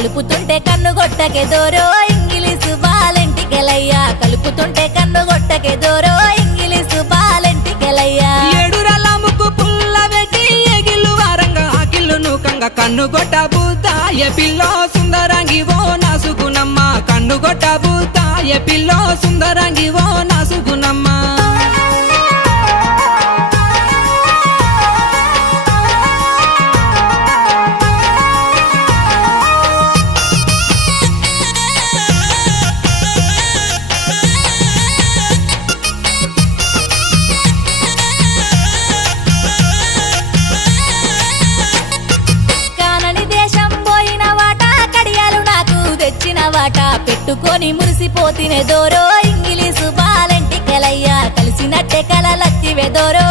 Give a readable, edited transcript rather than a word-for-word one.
కలుపుతుంటే కన్ను గొట్టకే దోరో ఇంగిలీసు బాలెంటికెలయ్యా కలుపుతుంటే కన్ను గొట్టకే దోరో ఇంగిలీసు బాలెంటికెలయ్యా ఏడురల ముక్కు పుల్ల పెట్టి ఎగిల్లు వారంగా ఆకిల్లును కంగ కన్ను గొట్ట బూతాయ పిల్లో సుందరంగి ఓ నాసుకునమ్మ కన్ను గొట్ట బూతాయ పిల్లో సుందరంగి ఓ నాసుకునమ్మ వాట పెట్టుకొని మురిసిపోతినే దోరో ఇంగిలీసు బాలెంటికెలయ్యా కలిసినట్టే కలలత్తివే దోరో